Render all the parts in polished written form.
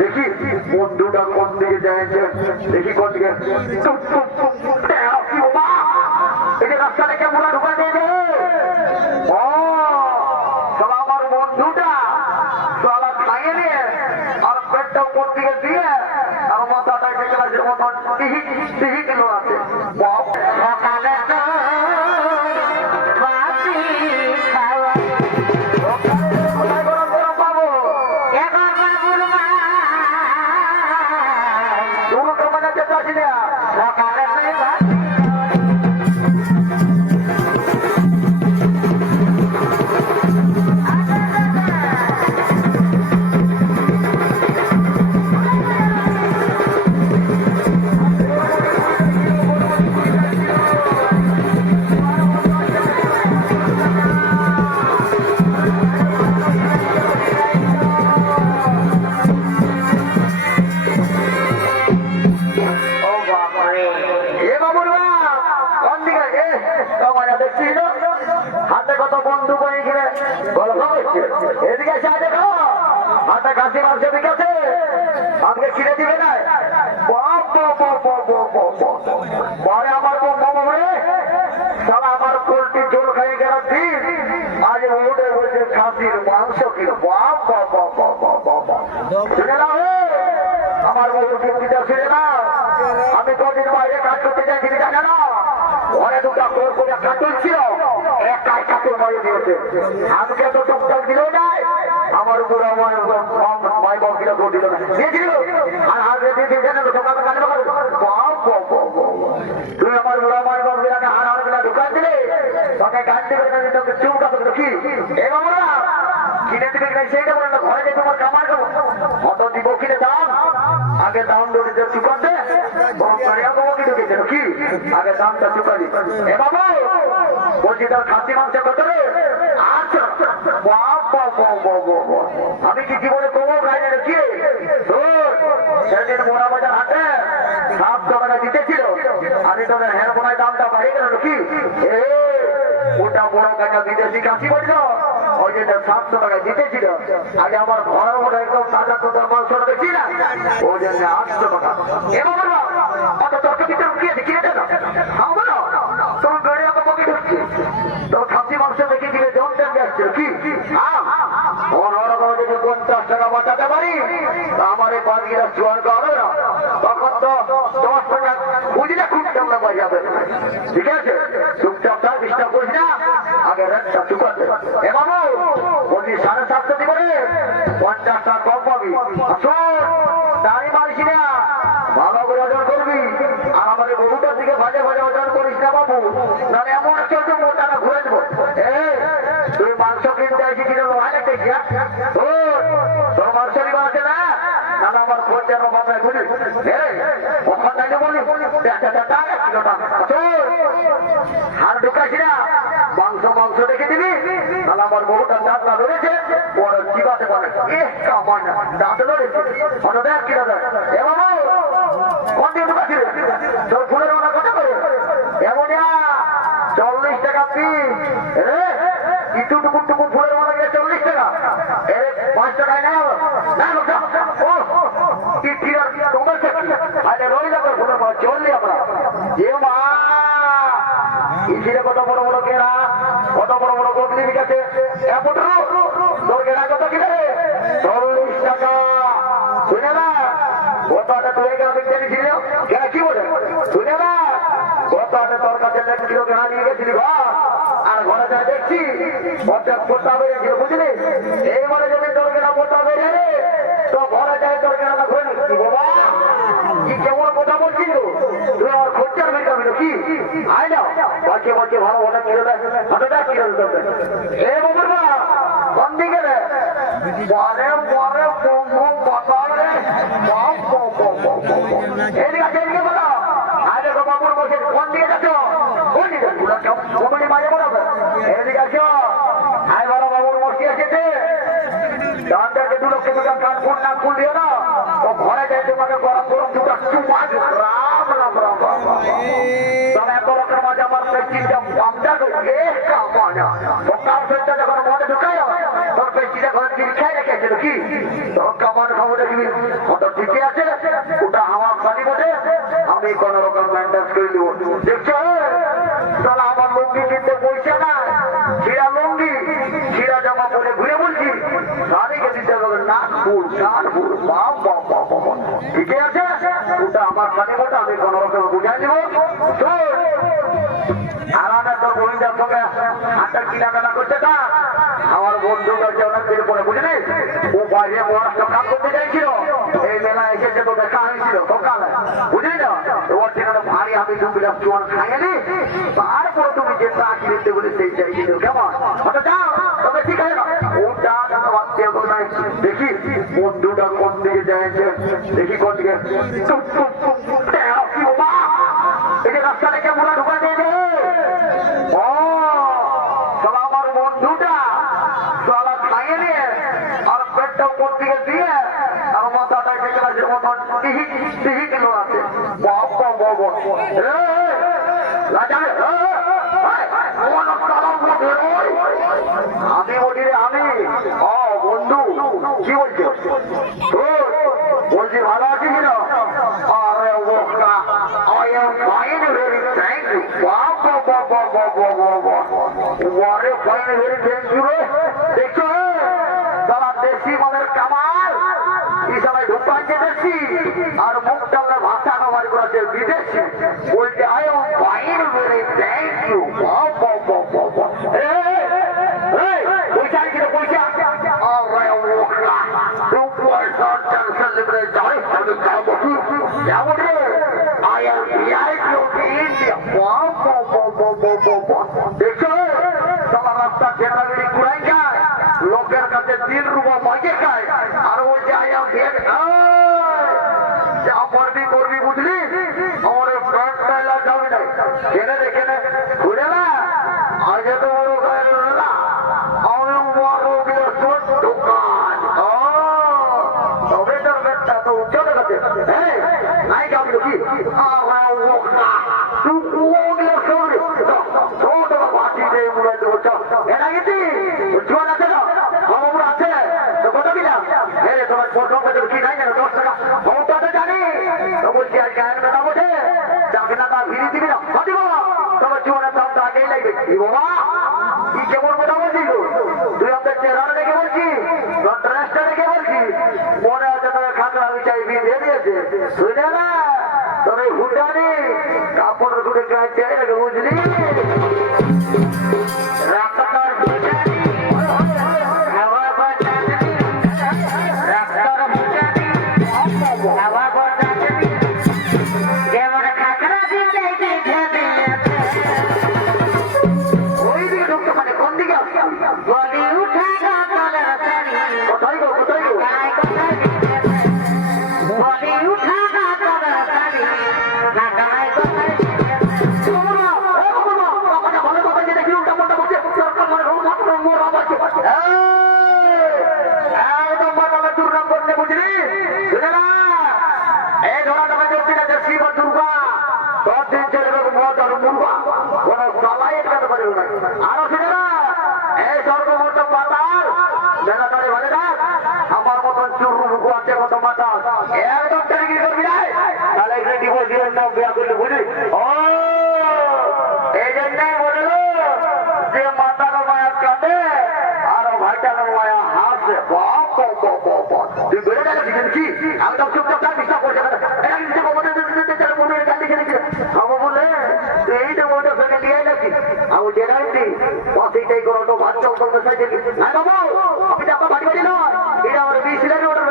দেখি বন্ধুটা কোন দিকে যাইছে, দেখি কোন দিকে। এই যে রাস্তা থেকে মোড়া ঢুকা দিয়ে ও সব আমার বন্ধুটা সলা খাইয়ে নিয়ে আর পেটটা উপর দিকে দিয়ে আর মাথাটা গ্লাসের মতন টিহি টিহি কিলো আছে। সকালে হাতে কত বন্ধু বই ঘিরে গল্প করছে, এদিকে এসে দেখো হাতে কাশি মারছে বিকাশে আমাকে ছিঁড়ে দিবে না। পরে আমার মনে সারা আমার পোল্ট্রি জোর খাই গেল দিন আজ উঠে বলছে খাসির মাংস কিলো। শুনে না আমার বউটা শুনে না, আমি কদিন বাইরে কাজ করতে চাইছি জানে না, ঘরে দুটা কোর করে কাটুল ছিল, একাই কাটুল মারিয়ে দিয়েছে। আমাকে তো টুকটাক দিল নাই, আমার উপর মাই বাপ কিনা দৌড় দিল না দিয়েছিল। আর হাত দিয়ে দিয়ে জানো ঢোকাতে কাটে তুই আমার বুড়া মাই বাপ বিলাকে হার হার বিলা ঢুকান দিলে তোকে গান দিবে না, তোকে চুমকাতে কি এবার বলা কিনে দিবে কিনা সেইটা বলে না। ঘরে যে তোমার কামার খাবো অত দিব কিনে দাম আগে দাম ধরে চুকাতে কি আগে দামটা চুকালি। এ বাবু বলছি তার খাসি মাংস কত রে? আচ্ছা আমি কি জীবনে কমো খাই না কি সেদিন মোড়া বাজার হাটে 700 টাকা দিতেছিল, আমি তোদের হের বোনায় দামটা বাড়িয়ে গেল কি ওটা বড় কাকা বিদেশি কাশি বলল ওই যে 700 টাকা দিতেছিল। আগে আমার ঘরের মধ্যে একদম তাজা তোদের মাংস দেখছি না ওই জন্য 800 টাকা। এবার বলবো অত তর্ক ভিতরে উঠিয়েছে কিনে দেন বলো তোমার বেড়ে অত পকে ঢুকছে তোর খাসি মাংস দেখে দিলে জন দেখে আসছে কি যদি 50 টাকা বাঁচাতে পারি আমার এই বাকিরা জোয়ার হবে না, তখন তো 10 টাকা বুঝলে খুব চামড়া বাজাবে। ঠিক আছে চুপচাপ তার ডিস্টার্ব করিস না, আগে রেটটা চুকাতে। এ বাবু বলছি 750 দিব রে, 50 টাকা কম পাবি। আসুন দাঁড়ি মারিস না, ভালো করে ওজন করবি। আর আমার বহুটার দিকে ভাজে ভাজে ওজন করিস না বাবু, নাহলে এমন চলছে মোটাটা ঘুরে দেবো। তুই মাংস কিনতে আসি কিনে লোহা দেখতেছি তোর মাংস নিবা আছে না, নাহলে আমার খোঁজের বাবায় বুঝলি ওখান থেকে বলি হার ঢুকাইছি না মাংস মাংস রেখে দিবি, তাহলে আমার বহুটা দাঁতটা ধরেছে বড় চিবাতে পারে দাঁত ধরেছে অত দেখ কিনা দেখ। এ বাবু কোন দিয়ে ঢুকাচ্ছি তোর ফুলের ওনা কথা করে এমন 40 টাকা পিস রে, কিছু টুকুর টুকুর ফুলের ওনা গিয়ে 40 টাকা, 5 টাকায় না চললি আমরা যে মা ইসিরে কত বড় বড় কেরা কত বড় বড় গবলি বিকাছে তোর কেরা কত কিনে 40 টাকা। শুনে না গত হাটে তুই ছিল কেনা কি বলে শুনে না গত হাটে তোর কাছে ছিল কেনা নিয়ে গেছিলি ঘর, আর ঘরে যা দেখছি পোটা বেরিয়েছিল বুঝলি। এইবারে যদি তোর কেনা পোটা বেরিয়ে রে তো ঘরে যায় তোর কেনাটা ঘুরে নিচ্ছি। বাবা কি কেমন কথা বলছিল তুই আমার খরচার বের করবি কি আয় না বলছে বলছে ভালো ওটা কিলো দেয় কিলো দেবে। এ বাবুর কোন দিকে রে পরে পরে এদিকে আছে এদিকে বলো আয় দেখো বাবুর বলছে কোন দিকে যাচ্ছ কোন দিকে মাঝে বলো এদিকে আছো আয় বলো বাবুর মস্তি এসেছে ডাক্তারকে 2 লক্ষ টাকা কাঠ ফুল না ফুল দিও না তো ঘরে যাই তোমাকে গরম গরম দুটো চুমা রাম রাম রাম তবে এত রকম মজা আমার পেস্টিটা আমটা যখন মনে ঢুকায় তোর পেস্টিটা ঘরে খাই রেখেছিল কি তোর কামান ওটা কি ওটা ঠিকই আছে, ওটা আমার বাড়ি বটে, আমি কোন রকম মেনটেন্স করে দিব। দেখছো তাহলে আমার লুঙ্গি কিনতে পয়সা না, ছিঁড়া লুঙ্গি ছিঁড়া জামা পরে ঘুরে বলছি শাড়িকে দিতে হবে নাগপুর কানপুর। ঠিকই আছে, ওটা আমার বাড়ি বটে, আমি কোন রকম বুঝাই দিব। আর আমার তোর গোবিন্দার সঙ্গে হাতের কিনাকাটা করছে তা আমার বন্ধু কাছে অনেকদিন পরে বুঝলি, ও বাইরে মহারাষ্ট্র কাজ করতে চাইছিল, এই মেলা এসেছে তো দেখা হয়েছিল সকালে, বুঝলি না? ওর জন্য ভারী আমি দু বিলাস চুয়ান খাইনি, তারপরে তুমি যে চাকরি দিতে বলে সেই চাইছিল কেমন যাও তবে ঠিক আছে। ওটা দেখি বন্ধুটা কোন দিকে যাইছে, দেখি কোন দিকে এই যে রাস্তা থেকে মোড়া ঢুকা দিয়ে দে। ও চলা আমার বন্ধুটা চলা খাইয়ে নিয়ে আর পেটটা উপর দিকে দিয়ে আর মাথাটা গ্লাসের মতন টিহি কিলো আছে। আমি বলি রে আমি, ও বন্ধু কি বলছো? বলছি ভালো আছি কিনা? আরে ওকা I am fine, very thank you. Wow. What a fine, very thank you. দেখছো তারা দেশি মালের কামাল হিসাবে ঢুকাইতে দেখছি, আর মুখ টালে ভাষা কামাল করেছে বিদেশি, বলছে I am fine, very thank you. পয়সা ছিল পয়সা। আরে ওকা দু পয়সা টেনশন লিখে যাই আমি খাবো কি যাবো রে। I am VIP of India. দেখছো তোমার রাস্তা জেনারেলি কুড়াই যায়, লোকের কাছে 3 রুপা মাইকে খায়, আর ওই যে I am VIP যা করবি করবি বুঝলি, আমার ফ্রন্ট লাইলা যাবি না কেনে দেখে ঘুরে না আগে তো বড় গায়ের না আমি বড় দোকান তবে তোর বেটটা তো চলে গেছে। হ্যাঁ নাই যাবি কি কেমন কথা বলছিস তুই আমাদের চেহারা দেখে বলছি, ড্রেসটা দেখে বলছি, মনে হচ্ছে তোকে খাতরা বিচাই দিয়ে দিয়েছে শুনে না তবে হুটানি কাপড়ের গুটে গায়ে চেয়ে রেখে বুঝলি। আরো শুনে না এই সর্বমোট পাতাল মেলাটারে ভালো না আমার মতন চুরু আছে কত মাথা একদম তারিখি করবি না, তাহলে এখানে ডিভোর্স দিবেন না বিয়া করলে বুঝলি। ও এই জন্যই বললো যে মাতালো মায়া কাঁদে আর ভাইটালো মায়া হাসে। তুই বেড়ে গেলে কি একদম চুপচাপ তার বিশ্বাস করছে না আমার বলে এই তো ওটা ফেলে দিয়ে গেছি আমি জেনারেছি অসিটাই করো তো ভাত চল করতে চাইছি না বাবু আমি তো আপনার বাড়ি বাড়ি নয় এটা আমার বিশিলারি ওটা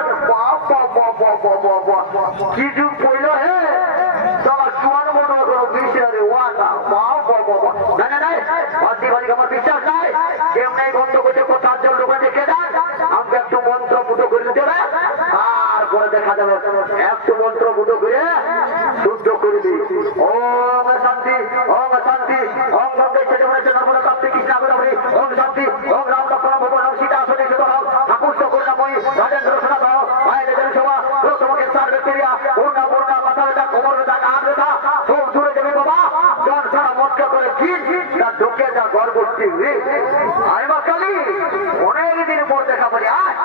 কি যুগ পড়ল হে সবার চুয়ানো মনে হতো বিশিলারি ওয়াটা না না নাই বাড়ি বাড়ি আমার বিশ্বাস নাই কেউ নাই বন্ধ করছে কোথার জল দোকান দেখে দেয় আমাকে একটু মন্ত্র ফুটো করে দিতে হবে আর করে দেখা যাবে একটু মন্ত্র ফুটো করে শুদ্ধ করে দিই। ওম শান্তি ওম শান্তি ওম গঙ্গে ছেড়ে বলেছে নর্মদা কাপ্তি কৃষ্ণা গোদাবরী ওম শান্তি ওম রাম লক্ষ্মণ ভগবান সীতা আসনে সুত হও ঠাকুর করুণাময়ী রাজেন্দ্র সোনা দাও মায়ের সভা তোমাকে সার ব্যাকটেরিয়া পূর্ণা পূর্ণা মাথা ব্যথা কোমর ব্যথা কাঁধ ব্যথা সব দূরে যাবে বাবা জন সারা মটকা করে কি ঢুকে যা গড় করছি রে আয় মা কালী অনেকদিন পর দেখা বলি আয়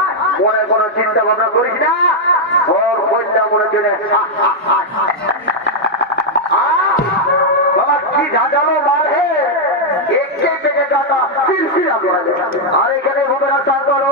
মনে কোনো চিন্তা ভাবনা করিস না ওর কন্যা মনে চলে বাবা কি ঝাঁঝালো মার হে একটাই থেকে গাটা সিলসিলা করা যায় আর এখানে ভোগেরা চাল করো